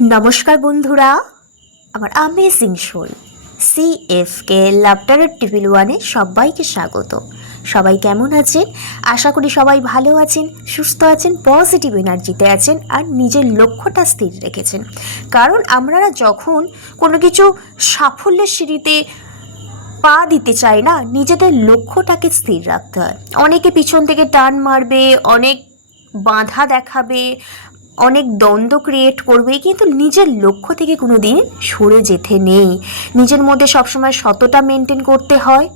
নমস্কার বন্ধুরা, আমার amazing soul C F K লাভটারের TV ওয়ানে সবাইকে স্বাগত। সবাই কেমন আছেন? আশা করি সবাই ভালো আছেন, সুস্থ আছেন পজিটিভ এনার্জিতে আছেন আর নিজের লক্ষ্যটা স্থির রেখেছেন। কারণ আমরা যখন কোনো কিছু সাফল্যের সিঁড়িতে পা দিতে চাই না, নিজেদের লক্ষ্যটাকে স্থির রাখতে হয়। অনেকে পিছন থেকে টান মারবে, অনেক বাধা দেখাবে অনেক দ্বন্দ্ব ক্রিয়েট করবে, কিন্তু নিজের লক্ষ্য থেকে কোনো দিন সরে যেতে নেই। নিজের মধ্যে সবসময় শতটা মেনটেন করতে হয়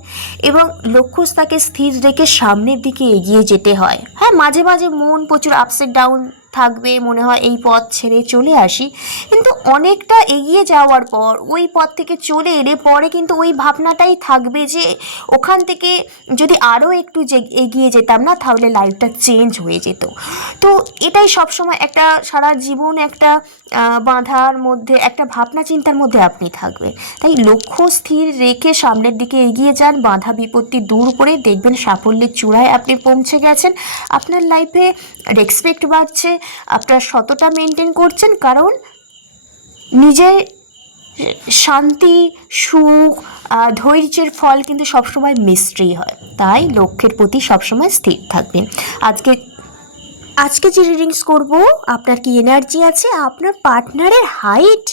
এবং লক্ষ্য তাকে স্থির রেখে সামনের দিকে এগিয়ে যেতে হয়। হ্যাঁ মাঝে মাঝে মন প্রচুর আপসেট ডাউন থাকবে, মনে হয় এই পথ ছেড়ে চলে আসি। কিন্তু অনেকটা এগিয়ে যাওয়ার পর, ওই পথ থেকে চলে এলে পরে কিন্তু ওই ভাবনাটাই থাকবে যে, ওখান থেকে যদি আরও একটু যে, এগিয়ে যেতাম না, তাহলে লাইফটা চেঞ্জ হয়ে যেত। তো এটাই সবসময় একটা সারা জীবন একটা বাঁধার মধ্যে, একটা ভাবনা চিন্তার মধ্যে আপনি থাকবেন। তাই লক্ষ্য স্থির রেখে সামনের দিকে এগিয়ে যান, বাধা বিপত্তি দূর করে দেখবেন সাফল্যের চূড়ায় আপনি পৌঁছে গেছেন। আপনার লাইফে রেসপেক্ট বাড়ছে আপনার সততা মেনটেন করছেন কারণ নিজের শান্তি, সুখ ধৈর্যের ফল কিন্তু সবসময় মিস্ট্রি হয়। তাই লক্ষ্যের প্রতি সবসময় স্থির থাকবেন। আজকে আজকে যে রিডিংস করব, আপনার কি এনার্জি আছে? আপনার পার্টনারের হাইট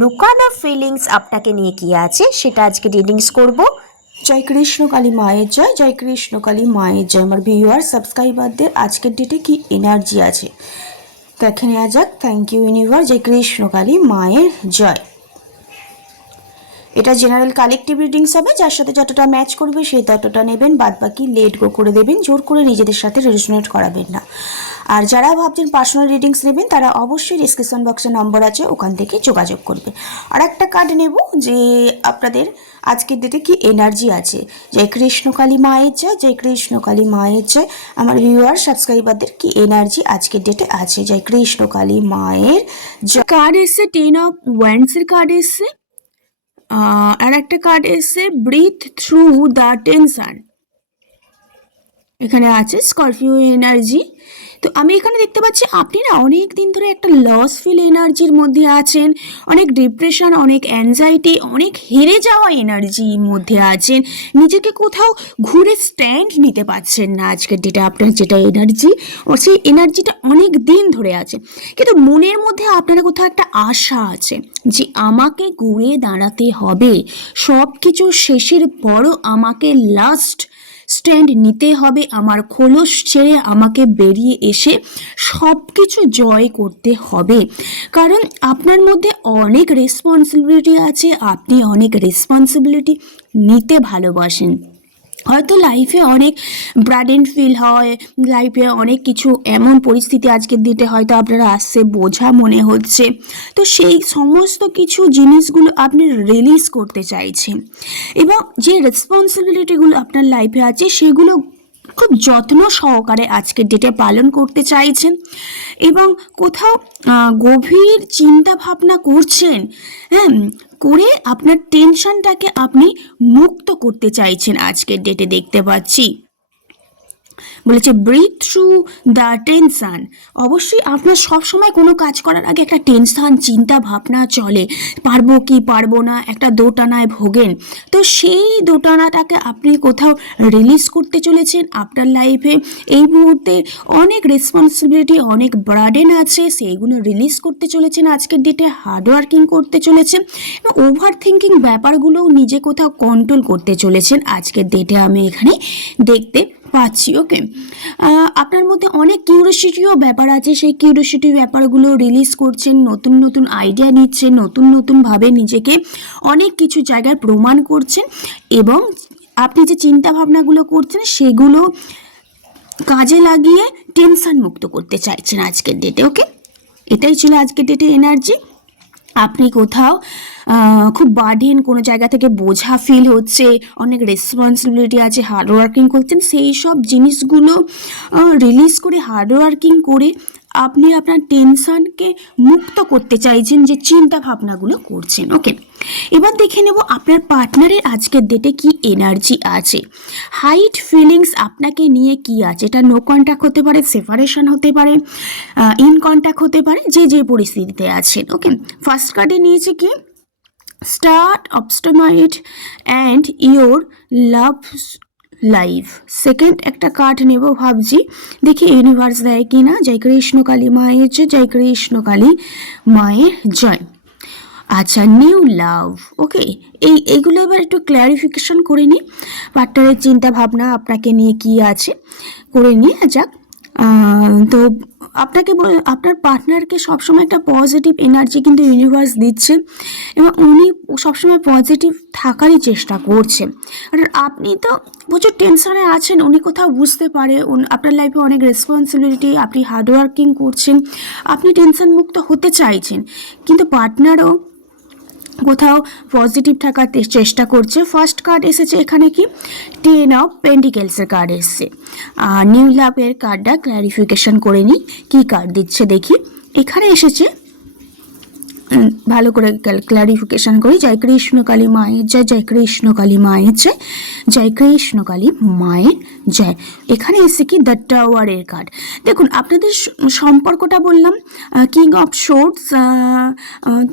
লুকানো ফিলিংস আপনাকে নিয়ে কি আছে? সেটা আজকে রিডিংস করব। জয় কৃষ্ণ কালী মায়ের জয় জয় কৃষ্ণ কালী মায়ের জয়। আমার ভিউয়ার সাবস্ক্রাইবারদের আজকের ডেটে কি এনার্জি আছে? দেখে নেওয়া যাক। থ্যাংক ইউ ইউনিভার্স জয় কৃষ্ণ কালী, মায়ের জয়। এটা জেনারেল কালেকটিভ রিডিংস হবে। যার সাথে যতটা ম্যাচ করবে, সেই ততটা নেবেন। বাদ বাকি লেট গো করে দেবেন। জোর করে নিজেদের সাথে রেজনেট করাবেন না। আর যারা ভাবছেন পার্সোনাল রিডিংস নেবেন, তারা অবশ্যই ডিসক্রিপশন বক্সে নম্বর আছে, ওখান থেকে যোগাযোগ করবে। আর একটা কার্ড নেব যে আপনাদের আজকের ডেটে কি এনার্জি আছে। জয় কৃষ্ণকালী মায়ের জয় জয় কৃষ্ণকালী মায়ের জয়। আমার ভিউয়ার সাবস্ক্রাইবারদের কি এনার্জি আজকের ডেটে আছে? জয় কৃষ্ণকালী মায়ের কার্ড এসছে টেন অফ ওয়ান্ডসের কার্ড এসছে। আর একটা কার্ড এসছে ব্রিথ থ্রু দ্য টেনশন এখানে আছে স্করপিও এনার্জি তো আমি এখানে দেখতে পাচ্ছি, আপনি না অনেক দিন ধরে একটা লস ফিল এনার্জির মধ্যে আছেন, অনেক ডিপ্রেশন অনেক অ্যাংজাইটি অনেক হেরে যাওয়া এনার্জির মধ্যে আছেন, নিজেকে কোথাও ঘুরে স্ট্যান্ড নিতে পারছেন না আজকের ডেটে আপনার যেটা এনার্জি ও সেই এনার্জিটা অনেক দিন ধরে আছে। কিন্তু মনের মধ্যে আপনারা কোথাও একটা আশা আছে যে আমাকে ঘুরে দাঁড়াতে হবে সব কিছু শেষের পরও আমাকে লাস্ট স্ট্যান্ড নিতে হবে, আমার খোলস ছেড়ে আমাকে বেরিয়ে এসে সব কিছু জয় করতে হবে। কারণ আপনার মধ্যে অনেক রেসপন্সিবিলিটি আছে, আপনি অনেক রেসপন্সিবিলিটি নিতে ভালোবাসেন। হয়তো লাইফে অনেক ব্রাডেন ফিল হয় লাইফে অনেক কিছু এমন পরিস্থিতি আজকের দিনে হয়তো আপনারা আসছে বোঝা মনে হচ্ছে। তো সেই সমস্ত কিছু জিনিসগুলো আপনি রিলিজ করতে চাইছেন এবং যে রেসপন্সিবিলিটিগুলো আপনার লাইফে আছে, সেগুলো খুব যত্ন সহকারে আজকের ডেটে পালন করতে চাইছেন এবং কোথাও গভীর চিন্তা ভাবনা করছেন হ্যাঁ করে আপনার টেনশনটাকে আপনি মুক্ত করতে চাইছেন আজকের ডেটে দেখতে পাচ্ছি। বলেছে ব্রিথ থ্রু দ্য টেনশন অবশ্যই আপনার সবসময় কোনো কাজ করার আগে একটা টেনশান চিন্তা, ভাবনা চলে। পারব কি পারব না? একটা দোটানায় ভোগেন। তো সেই দোটানাটাকে আপনি কোথাও রিলিজ করতে চলেছেন আপনার লাইফে এই মুহূর্তে অনেক রেসপন্সিবিলিটি অনেক বার্ডেন আছে। সেইগুলো রিলিজ করতে চলেছেন আজকের ডেটে হার্ডওয়ার্কিং করতে চলেছেন। এবং ওভার থিঙ্কিং ব্যাপারগুলোও নিজে কোথাও কন্ট্রোল করতে চলেছেন আজকের ডেটে আমি এখানে দেখতে পাচ্ছি ওকে আপনার মধ্যে অনেক কিউরিয়াসিটিও ব্যাপার আছে, সেই কিউরিয়াসিটি ব্যাপারগুলো রিলিজ করছেন, নতুন নতুন আইডিয়া নিচ্ছেন, নতুন নতুনভাবে নিজেকে অনেক কিছু জায়গায় প্রমাণ করছেন এবং আপনি যে চিন্তা ভাবনাগুলো করছেন, সেগুলো কাজে লাগিয়ে টেনশন মুক্ত করতে চাইছেন আজকের ডেটে ওকে এটাই ছিল আজকের ডেটে এনার্জি আপনি কোথাও খুব বার্ডেন কোনো জায়গা থেকে বোঝা ফিল হচ্ছে, অনেক রেসপন্সিবিলিটি আছে হার্ডওয়ার্কিং করছেন, সেই সব জিনিসগুলো রিলিজ করে হার্ডওয়ার্কিং করে আপনি আপনার টেনশনকে মুক্ত করতে চাইছেন যে চিন্তা ভাবনাগুলো করছেন ওকে এবার দেখে নেব আপনার পার্টনারের আজকের ডেটে কি এনার্জি আছে। হাইট ফিলিংস আপনাকে নিয়ে কি আছে? এটা নো কন্ট্যাক্ট হতে পারে সেপারেশন হতে পারে ইন কন্ট্যাক্ট হতে পারে, যে যে পরিস্থিতিতে আছেন ওকে ফার্স্ট কার্ডে নিয়েছে কি? Start অবস্টমাইট and your love life second একটা কার্ড নেব ভাবছি। দেখি ইউনিভার্স দেয় কি না জয় কৃষ্ণ কালী মায়ের জয় জয় কৃষ্ণ কালী মায়ের জয়। আচ্ছা নিউ লাভ ওকে এই এইগুলো এবার একটু ক্ল্যারিফিকেশন করে নিই। পার্টনারের চিন্তা ভাবনা আপনাকে নিয়ে কি আছে? করে নিয়ে যাক। তো আপনাকে বল- আপনার পার্টনারকে সবসময় একটা পজিটিভ এনার্জি কিন্তু ইউনিভার্স দিচ্ছে এবং উনি সবসময় পজিটিভ থাকারই চেষ্টা করছেন আর আপনি তো প্রচুর টেনশনে আছেন, উনি কোথাও বুঝতে পারে আপনার লাইফে অনেক রেসপন্সিবিলিটি আপনি হার্ডওয়ার্কিং করছেন, আপনি টেনশন মুক্ত হতে চাইছেন, কিন্তু পার্টনারও কোথাও পজিটিভ থাকার চেষ্টা করছে। ফার্স্ট কার্ড এসেছে এখানে কি? টেন অফ পেন্টিকেলসের কার্ড এসছে। আর নিউ লাভের কার্ডটা ক্ল্যারিফিকেশন করে নিই কী কার্ড দিচ্ছে দেখি। এখানে এসেছে। ভালো করে ক্ল্যারিফিকেশন করি। জয় কৃষ্ণ কালী মায়ের জয় জয় কৃষ্ণ কালী মায়ের জয় জয় কৃষ্ণ কালী মায়ের জয়। এখানে এসে কি? দ্য টাওয়ারের কার্ড দেখুন, আপনাদের সম্পর্কটা বললাম কিং অফ শোর্টস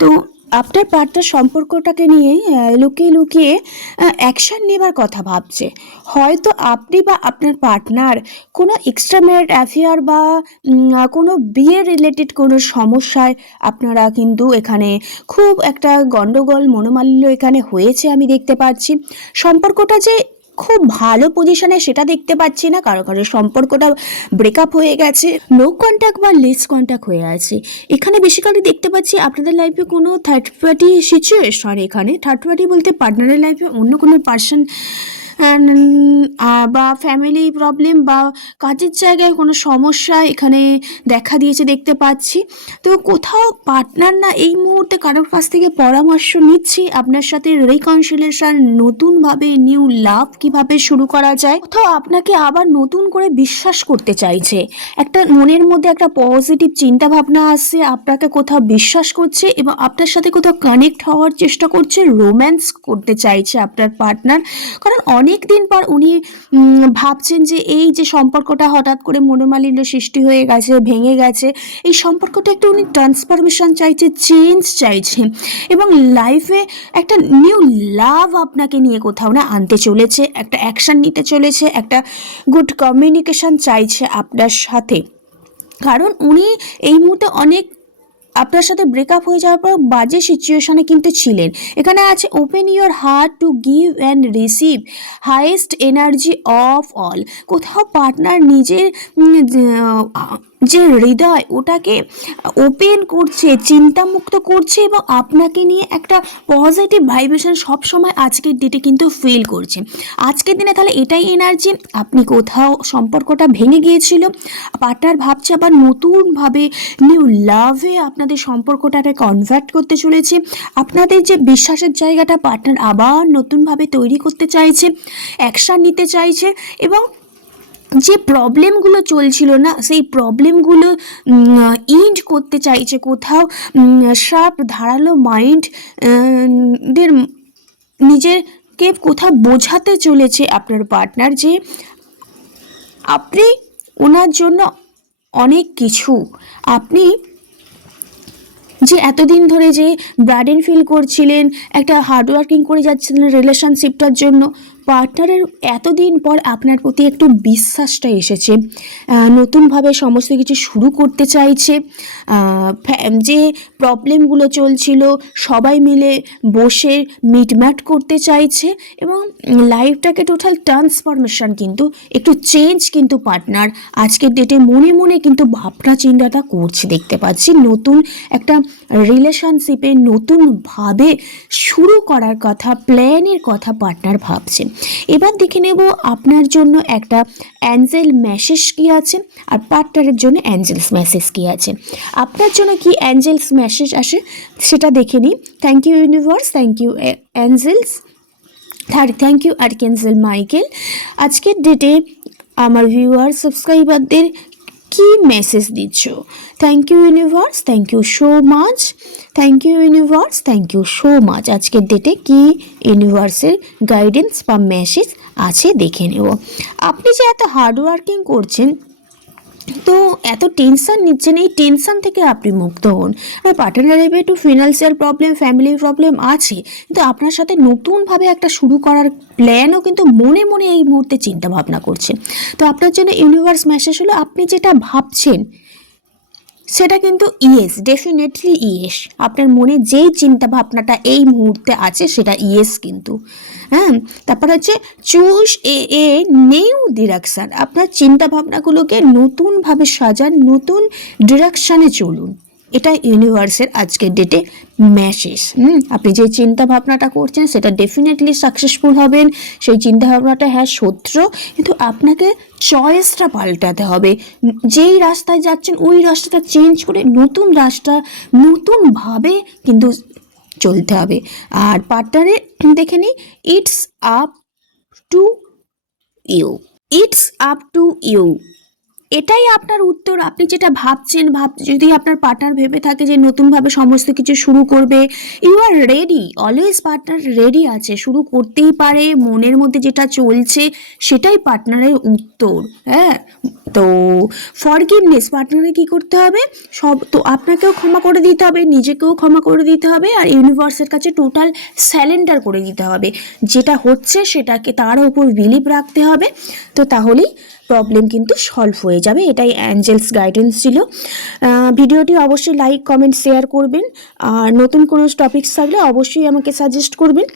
তো আপনার পার্টনার সম্পর্কটাকে নিয়ে লুকিয়ে লুকিয়ে অ্যাকশান নেবার কথা ভাবছে। হয়তো আপনি বা আপনার পার্টনার কোনো এক্সট্রা ম্যারিড অ্যাফেয়ার বা কোনো বিয়ে রিলেটেড কোনো সমস্যায় আপনারা কিন্তু এখানে খুব একটা গণ্ডগোল মনোমালিন্য এখানে হয়েছে আমি দেখতে পাচ্ছি। সম্পর্কটা যে খুব ভালো পজিশনে সেটা দেখতে পাচ্ছি না। কারও কারও সম্পর্কটা ব্রেকআপ হয়ে গেছে। নো কন্ট্যাক্ট বা লেস কন্ট্যাক্ট হয়ে আছে। এখানে বেসিক্যালি দেখতে পাচ্ছি আপনাদের লাইফে কোনো থার্ড পার্টি সিচুয়েশন এখানে। থার্ড পার্টি বলতে পার্টনারের লাইফে অন্য কোনো পার্সন বা ফ্যামিলি প্রবলেম বা কাজের জায়গায় কোনো সমস্যা এখানে দেখা দিয়েছে, দেখতে পাচ্ছি। তো কোথাও পার্টনার না এই মুহূর্তে কারোর কাছ থেকে পরামর্শ নিচ্ছি? আপনার সাথে রিকনসিলেশন নতুনভাবে নিউ লাভ কীভাবে শুরু করা যায়? কোথাও আপনাকে আবার নতুন করে বিশ্বাস করতে চাইছে? একটা মনের মধ্যে একটা পজিটিভ চিন্তা ভাবনা আসছে, আপনাকে কোথাও বিশ্বাস করছে এবং আপনার সাথে কোথাও কানেক্ট হওয়ার চেষ্টা করছে রোম্যান্স করতে চাইছে আপনার পার্টনার কারণ অনেক দিন পর উনি ভাবছেন যে এই যে সম্পর্কটা হঠাৎ করে মনোমালিন্য সৃষ্টি হয়ে গেছে, ভেঙে গেছে, এই সম্পর্কটা একটু উনি ট্রান্সফরমেশন চাইছে চেঞ্জ চাইছে এবং লাইফে একটা নিউ লাভ আপনাকে নিয়ে কোথাও না আনতে চলেছে, একটা অ্যাকশন নিতে চলেছে, একটা গুড কমিউনিকেশন চাইছে আপনার সাথে। কারণ উনি এই মুহূর্তে অনেক আপনার সাথে ব্রেকআপ হয়ে যাওয়ার পর বাজে সিচুয়েশনে কিন্তু ছিলেন। এখানে আছে open your heart to give and receive highest energy of all কোথাও পার্টনার নিজের যে হৃদয় ওটাকে ওপেন করছে, চিন্তামুক্ত করছে এবং আপনাকে নিয়ে একটা পজিটিভ ভাইব্রেশন সবসময় আজকের ডেটে কিন্তু ফিল করছে। আজকের দিনে তাহলে এটাই এনার্জি আপনি কোথাও সম্পর্কটা ভেঙে গিয়েছিল পার্টনার ভাবছে আবার নতুনভাবে নিউ লাভে আপনাদের সম্পর্কটাকে কনভার্ট করতে চলেছে, আপনাদের যে বিশ্বাসের জায়গাটা পার্টনার আবার নতুনভাবে তৈরি করতে চাইছে অ্যাকশান নিতে চাইছে এবং যে প্রবলেমগুলো চলছিল না, সেই প্রবলেমগুলো ইন্ড করতে চাইছে কোথাও শার্প ধারালো মাইন্ড দের নিজেকে কোথাও বোঝাতে চলেছে আপনার পার্টনার যে আপনি ওনার জন্য অনেক কিছু। আপনি যে এতদিন ধরে যে ব্রাডেন ফিল করছিলেন, একটা হার্ডওয়ার্কিং করে যাচ্ছিলেন রিলেশনশিপটার জন্য পার্টনারের এতদিন পর আপনার প্রতি একটু বিশ্বাসটা এসেছে নতুনভাবে সমস্ত কিছু শুরু করতে চাইছে যে প্রবলেমগুলো চলছিল, সবাই মিলে বসে মিটম্যাট করতে চাইছে এবং লাইফটাকে টোটাল ট্রান্সফরমেশন কিন্তু, একটু চেঞ্জ কিন্তু পার্টনার আজকের ডেটে মনে মনে কিন্তু ভাবনা চিন্তাটা করছে দেখতে পাচ্ছি, নতুন একটা রিলেশনশিপে নতুনভাবে শুরু করার কথা প্ল্যানের কথা পার্টনার ভাবছেন এবার দেখে নেব আপনার জন্য একটা অ্যাঞ্জেল ম্যাসেজ কি আছে আর পার্টনারের জন্য অ্যাঞ্জেলস ম্যাসেজ কি আছে। আপনার জন্য কি অ্যাঞ্জেলস ম্যাসেজ আসে সেটা দেখে নিই। Thank you universe thank you angels thank you archangel Michael আজকের ডেটে আমার ভিউয়ার সাবস্ক্রাইবারদের কি মেসেজ দিচ্ছ? Thank you universe thank you so much thank you universe thank you so much আজকের ডেটে কি ইউনিভার্সের গাইডেন্স বা মেসেজ আছে দেখে নেব। আপনি যে এত হার্ডওয়ার্কিং করছেন তো এত টেনশন নিচ্ছেন, এই টেনশন থেকে আপনি মুক্ত হন। আর পার্টনারের একটু ফিনান্সিয়াল প্রবলেম ফ্যামিলি প্রবলেম আছে, কিন্তু আপনার সাথে নতুনভাবে একটা শুরু করার প্ল্যানও কিন্তু মনে মনে এই মুহূর্তে চিন্তা ভাবনা করছে। তো আপনার জন্য ইউনিভার্স মেসেজ হলো, আপনি যেটা ভাবছেন, সেটা কিন্তু ইয়েস ডেফিনেটলি ইয়েস আপনার মনে যেই চিন্তা ভাবনাটা এই মুহূর্তে আছে, সেটা ইয়েস কিন্তু। হ্যাঁ তারপর হচ্ছে choose a a new direction. আপনার চিন্তা ভাবনাগুলোকে নতুনভাবে সাজান, নতুন ডিরেকশানে চলুন। এটা ইউনিভার্সের আজকের ডেটে ম্যাসেজ। হুম, আপনি যে চিন্তা ভাবনাটা করছেন, সেটা ডেফিনেটলি সাকসেসফুল হবেন। সেই চিন্তা ভাবনাটা হ্যাঁ সত্য। কিন্তু আপনাকে চয়েসটা পাল্টাতে হবে। যেই রাস্তায় যাচ্ছেন, ওই রাস্তাটা চেঞ্জ করে নতুন রাস্তা, নতুনভাবে কিন্তু চলতে হবে। আর পার্টনারে দেখে নিই it's up to you it's up to you এটাই আপনার উত্তর। আপনি যেটা ভাবছেন, ভাব, যদি আপনার পার্টনার ভেবে থাকে যে নতুনভাবে সমস্ত কিছু শুরু করবে you are ready always partner ready আছে। শুরু করতেই পারে, মনের মধ্যে যেটা চলছে, সেটাই পার্টনারের উত্তর হ্যাঁ? তো ফরগিভনেস পার্টনারে কি করতে হবে? সব, তো আপনাকেও ক্ষমা করে দিতে হবে, নিজেকেও ক্ষমা করে দিতে হবে, আর ইউনিভার্সের কাছে টোটাল স্যালেন্ডার করে দিতে হবে। যেটা হচ্ছে সেটাকে তার উপর বিলিভ রাখতে হবে। তো তাহলেই প্রবলেম কিন্তু সলভ হয়ে যাবে। এটাই অ্যাঞ্জেলস গাইডেন্স ছিল। ভিডিওটি অবশ্যই লাইক কমেন্ট শেয়ার করবেন। আর নতুন কোনো টপিকস থাকলে অবশ্যই আমাকে সাজেস্ট করবেন।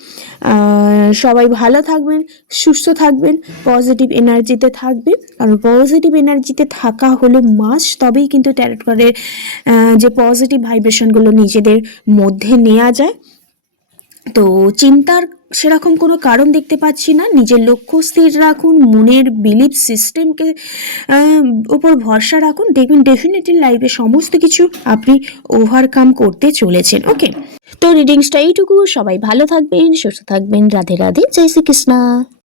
সবাই ভালো থাকবেন, সুস্থ থাকবেন পজিটিভ এনার্জিতে থাকবেন। কারণ পজিটিভ এনার্জিতে থাকা হলো মাস তবেই কিন্তু ট্যারট কার্ডের যে পজিটিভ ভাইব্রেশনগুলো নিজেদের মধ্যে নেওয়া যায়। তো চিন্তার সেরকম কোনো কারণ দেখতে পাচ্ছি না। নিজের লক্ষ্য স্থির রাখুন, মনের বিলিফ সিস্টেমকে উপর ভরসা রাখুন। দেখবেন ডেফিনেটলি লাইফে সমস্ত কিছু আপনি ওভারকাম করতে চলেছেন। ওকে তো রিডিংসটা এইটুকু সবাই ভালো থাকবেন, সুস্থ থাকবেন। রাধে রাধে। জয় শ্রীকৃষ্ণা।